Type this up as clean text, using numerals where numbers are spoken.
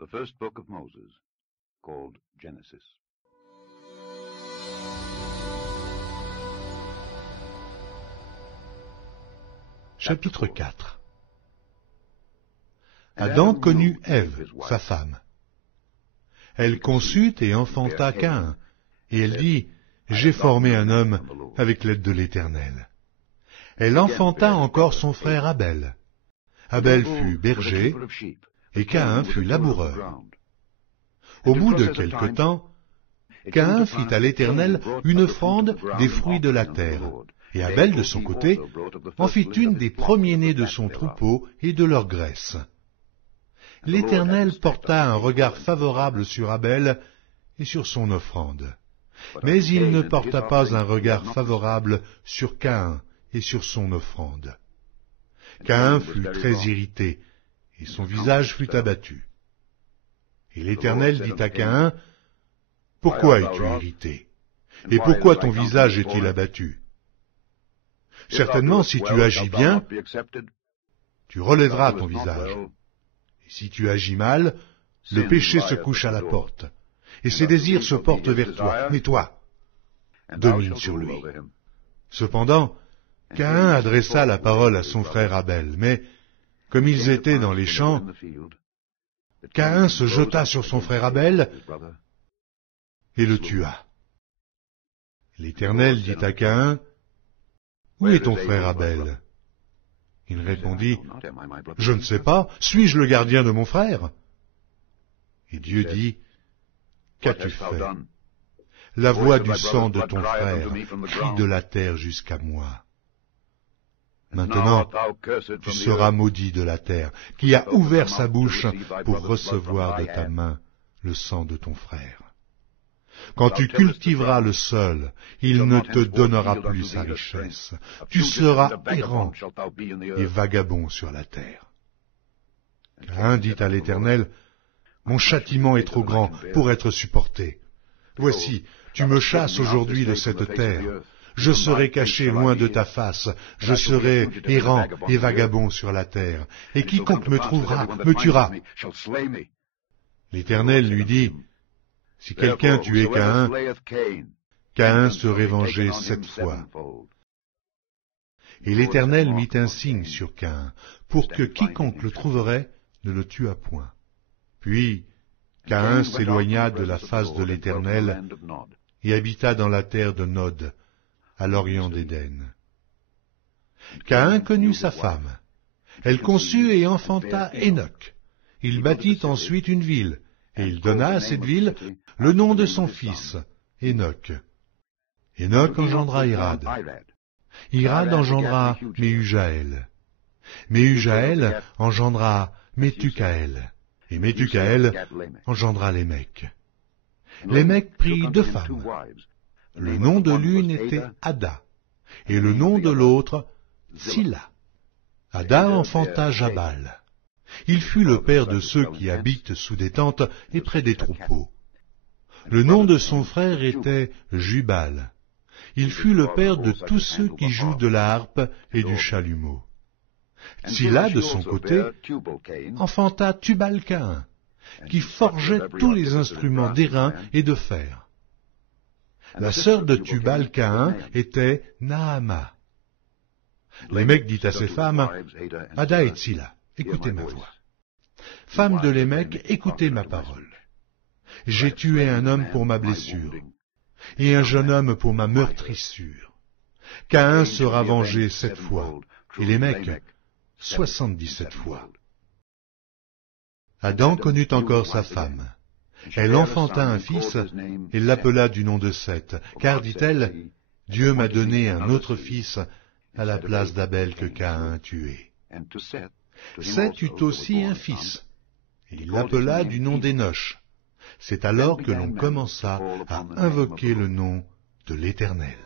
The first book of Moses, called Genesis. Chapitre 4. Adam connut Ève, sa femme. Elle conçut et enfanta Caïn, et elle dit, « J'ai formé un homme avec l'aide de l'Éternel. » Elle enfanta encore son frère Abel. Abel fut berger, et Caïn fut laboureur. Au bout de quelque temps, Caïn fit à l'Éternel une offrande des fruits de la terre, et Abel, de son côté, en fit une des premiers-nés de son troupeau et de leur graisse. L'Éternel porta un regard favorable sur Abel et sur son offrande, mais il ne porta pas un regard favorable sur Caïn et sur son offrande. Caïn fut très irrité, et son visage fut abattu. Et l'Éternel dit à Caïn, « Pourquoi es-tu irrité? Et pourquoi ton visage est-il abattu? Certainement, si tu agis bien, tu relèveras ton visage. Et si tu agis mal, le péché se couche à la porte, et ses désirs se portent vers toi, mais toi, domine sur lui. » Cependant, Caïn adressa la parole à son frère Abel, mais, comme ils étaient dans les champs, Caïn se jeta sur son frère Abel et le tua. L'Éternel dit à Caïn, « Où est ton frère Abel ?» Il répondit, « Je ne sais pas, suis-je le gardien de mon frère ?» Et Dieu dit, « Qu'as-tu fait? La voix du sang de ton frère crie de la terre jusqu'à moi. Maintenant, tu seras maudit de la terre, qui a ouvert sa bouche pour recevoir de ta main le sang de ton frère. Quand tu cultiveras le sol, il ne te donnera plus sa richesse. Tu seras errant et vagabond sur la terre. » Caïn dit à l'Éternel, « Mon châtiment est trop grand pour être supporté. Voici, tu me chasses aujourd'hui de cette terre. Je serai caché loin de ta face, je serai errant et vagabond sur la terre, et quiconque me trouvera me tuera. » L'Éternel lui dit, « Si quelqu'un tuait Caïn, Caïn serait vengé 7 fois. » Et l'Éternel mit un signe sur Caïn, pour que quiconque le trouverait ne le tuât point. Puis Caïn s'éloigna de la face de l'Éternel et habita dans la terre de Nod, à l'orient d'Éden. Caïn connut sa femme. Elle conçut et enfanta Enoch. Il bâtit ensuite une ville, et il donna à cette ville le nom de son fils, Enoch. Enoch engendra Irad. Irad engendra Méhujaël. Méhujaël engendra Métucaël. Et Métucaël engendra Lémec. Lémec prit 2 femmes. Le nom de l'une était Ada, et le nom de l'autre, Tsilla. Ada enfanta Jabal. Il fut le père de ceux qui habitent sous des tentes et près des troupeaux. Le nom de son frère était Jubal. Il fut le père de tous ceux qui jouent de la harpe et du chalumeau. Tsilla, de son côté, enfanta Tubal-Caïn, qui forgeait tous les instruments d'airain et de fer. La sœur de Tubal-Caïn était Naama. Lémec dit à ses femmes, « Ada et Tsilla, écoutez ma voix. Femmes de Lémec, écoutez ma parole. J'ai tué un homme pour ma blessure, et un jeune homme pour ma meurtrissure. Caïn sera vengé 7 fois, et Lémec 77 fois. » Adam connut encore sa femme. Elle enfanta un fils et l'appela du nom de Seth, car, dit-elle, « Dieu m'a donné un autre fils à la place d'Abel que Caïn a tué. » Seth eut aussi un fils, et il l'appela du nom d'Énoch. C'est alors que l'on commença à invoquer le nom de l'Éternel.